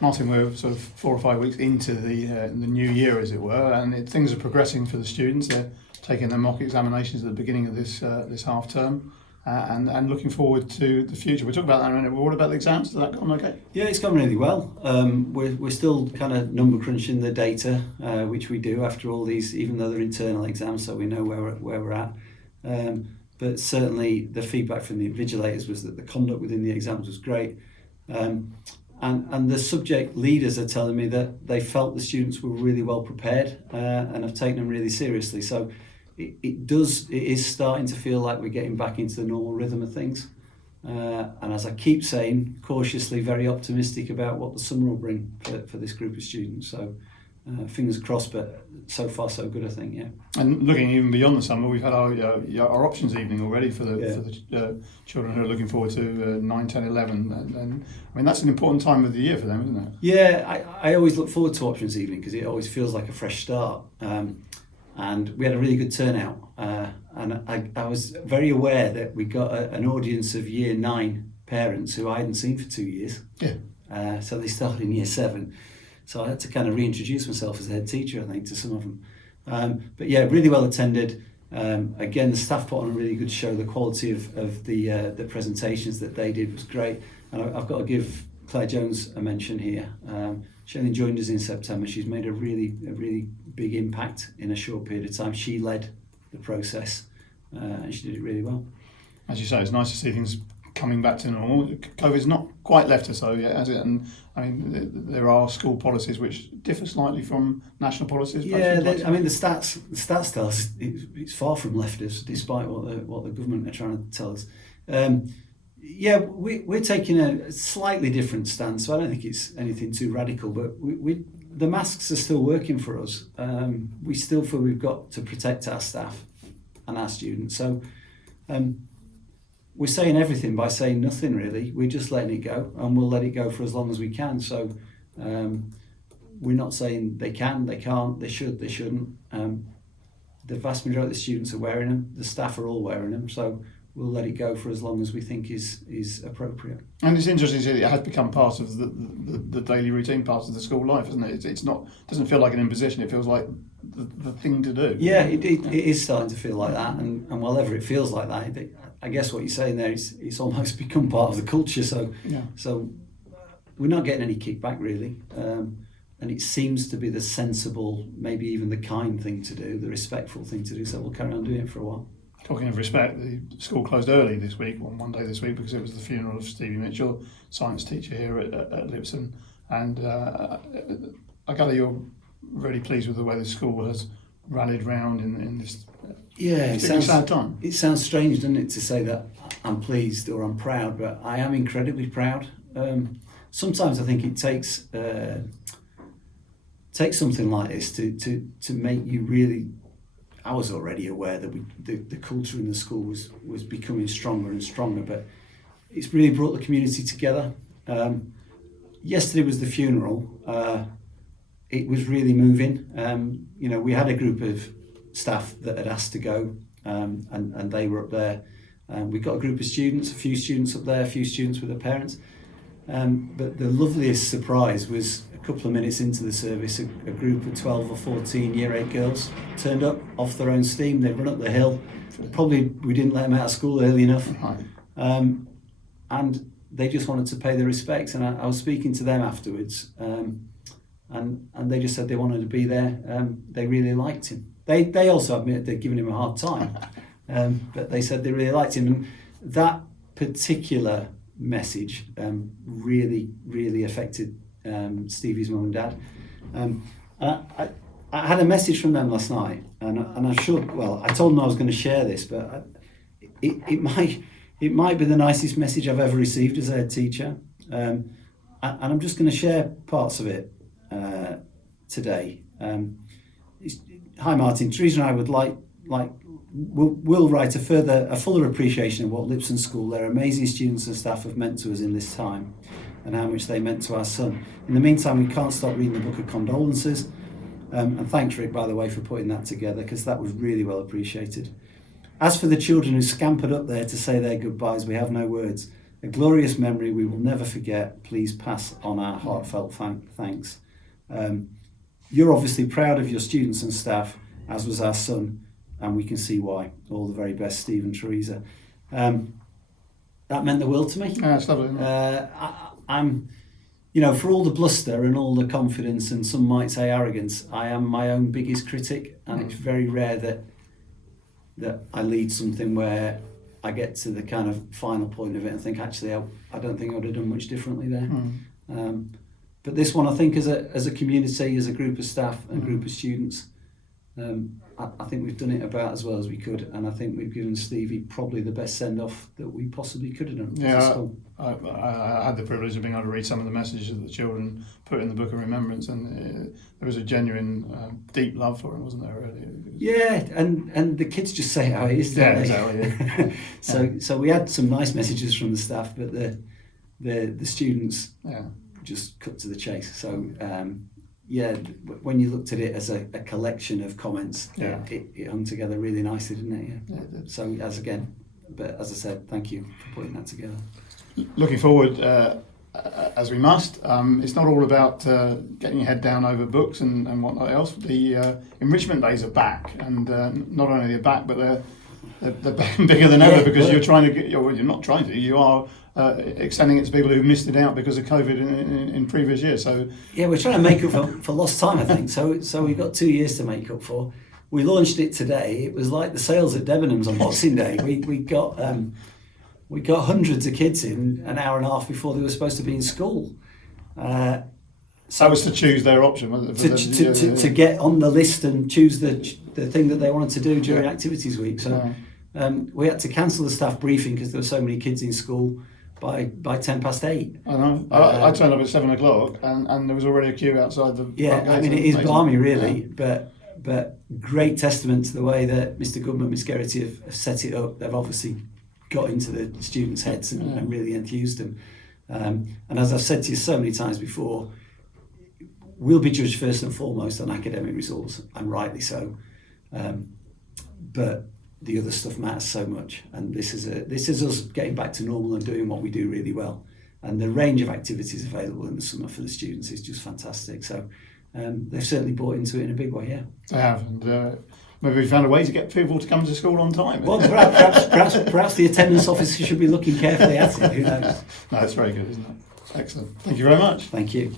Martin, we're sort of 4 or 5 weeks into the new year, as it were, and things are progressing for the students. They're taking their mock examinations at the beginning of this half term, and looking forward to the future. We'll talk about that in a minute. What about the exams? Has that gone okay? Yeah, it's gone really well. We're still kind of number crunching the data, which we do after all these, even though they're internal exams, so we know where we're at. But certainly the feedback from the invigilators was that the conduct within the exams was great. And the subject leaders are telling me that they felt the students were really well prepared and have taken them really seriously. So it is starting to feel like we're getting back into the normal rhythm of things. And as I keep saying, cautiously very optimistic about what the summer will bring for this group of students. So fingers crossed, but so far so good, I think, yeah. And looking even beyond the summer, we've had our options evening already for the children who are looking forward to 9, 10, 11. And I mean, that's an important time of the year for them, isn't it? Yeah, I always look forward to options evening because it always feels like a fresh start. And we had a really good turnout. And I was very aware that we got an audience of year 9 parents who I hadn't seen for 2 years. Yeah. So they started in year 7. So I had to kind of reintroduce myself as a head teacher, I think, to some of them. But yeah, really well attended. Again, the staff put on a really good show. The quality of the presentations that they did was great. And I've got to give Claire Jones a mention here. She only joined us in September. She's made a really big impact in a short period of time. She led the process and she did it really well. As you say, it's nice to see things coming back to normal. COVID's not quite left us though yet, has it? And I mean, there are school policies which differ slightly from national policies. Yeah, I mean the stats tell us it's far from left us, despite what the government are trying to tell us. Yeah, we're taking a slightly different stance. So I don't think it's anything too radical, but the masks are still working for us. We still feel we've got to protect our staff and our students. So. We're saying everything by saying nothing really. We're just letting it go, and we'll let it go for as long as we can. So we're not saying they can, they can't, they should, they shouldn't. The vast majority of the students are wearing them. The staff are all wearing them. So we'll let it go for as long as we think is appropriate. And it's interesting to see that it has become part of the daily routine, part of the school life, isn't it? It's not, doesn't feel like an imposition. It feels like the thing to do. Yeah, it is starting to feel like that, and whenever it feels like that, I guess what you're saying there is it's almost become part of the culture. So yeah. So we're not getting any kickback really, and it seems to be the sensible, maybe even the kind thing to do, the respectful thing to do. So we'll carry on doing it for a while. Talking of respect, the school closed early this week, one day this week, because it was the funeral of Stevie Mitchell, science teacher here at Lipson. And I gather you're really pleased with the way the school has rallied round in this sad time. It sounds strange, doesn't it, to say that I'm pleased or I'm proud, but I am incredibly proud. Sometimes I think it takes something like this to make you really. I was already aware that the culture in the school was becoming stronger and stronger, but it's really brought the community together. Yesterday was the funeral. It was really moving. We had a group of staff that had asked to go, and they were up there. We got a group of students, a few students up there, a few students with their parents. But the loveliest surprise was a couple of minutes into the service, a group of 12 or 14 year 8 girls turned up off their own steam. They'd run up the hill. Probably we didn't let them out of school early enough. And they just wanted to pay their respects. And I was speaking to them afterwards, and they just said they wanted to be there. They really liked him. They also admitted they'd given him a hard time, but they said they really liked him. And that particular message really affected Stevie's mum and dad. I had a message from them last night, and I told them I was going to share this, but it might be the nicest message I've ever received as a head teacher, and I'm just going to share parts of it today. Hi Martin, Teresa and I would we'll write a fuller appreciation of what Lipson School, their amazing students and staff have meant to us in this time and how much they meant to our son. In the meantime, we can't stop reading the book of condolences. And thanks, Rick, by the way, for putting that together, because that was really well appreciated. As for the children who scampered up there to say their goodbyes, we have no words. A glorious memory we will never forget. Please pass on our heartfelt thanks. You're obviously proud of your students and staff, as was our son, and we can see why. All the very best, Steve and Teresa. That meant the world to me. Yeah, it's lovely. Isn't it? I'm, for all the bluster and all the confidence and some might say arrogance, I am my own biggest critic, and it's very rare that I lead something where I get to the kind of final point of it and think, actually, I don't think I would have done much differently there. But this one, I think, as a community, as a group of staff and group of students, I think we've done it about as well as we could, and I think we've given Stevie probably the best send-off that we possibly could have done. Yeah, I had the privilege of being able to read some of the messages that the children put in the Book of Remembrance, and there was a genuine, deep love for him, wasn't there, really? Yeah, and the kids just say how it is, don't they? Exactly. Yeah. So we had some nice messages from the staff, but the students just cut to the chase. So when you looked at it as a collection of comments, it hung together really nicely, didn't it? Yeah. It did. So as I said, thank you for putting that together. Looking forward, as we must, it's not all about getting your head down over books and whatnot else. The enrichment days are back, and not only they're back, but they're back and bigger than ever, because you are extending it to people who missed it out because of COVID in previous years. So we're trying to make up for lost time, I think. So we've got 2 years to make up for. We launched it today. It was like the sales at Debenhams on Boxing Day. We got hundreds of kids in an hour and a half before they were supposed to be in school. So that was to choose their option, wasn't it? To get on the list and choose the thing that they wanted to do during activities week. So we had to cancel the staff briefing because there were so many kids in school by 8:10. I know. I turned up at 7:00 and there was already a queue outside the front gate. I mean, it is balmy, really, but great testament to the way that Mr. Goodman, Miss Geraghty have set it up. They've obviously got into the students' heads and really enthused them. And as I've said to you so many times before, we'll be judged first and foremost on academic results, and rightly so. But the other stuff matters so much, and this is us getting back to normal and doing what we do really well. And the range of activities available in the summer for the students is just fantastic. So they've certainly bought into it in a big way. Yeah, they have, and maybe we found a way to get people to come to school on time. Well, perhaps the attendance officer should be looking carefully at it. Who knows? No, it's very good, isn't it? Excellent. Thank you very much. Thank you.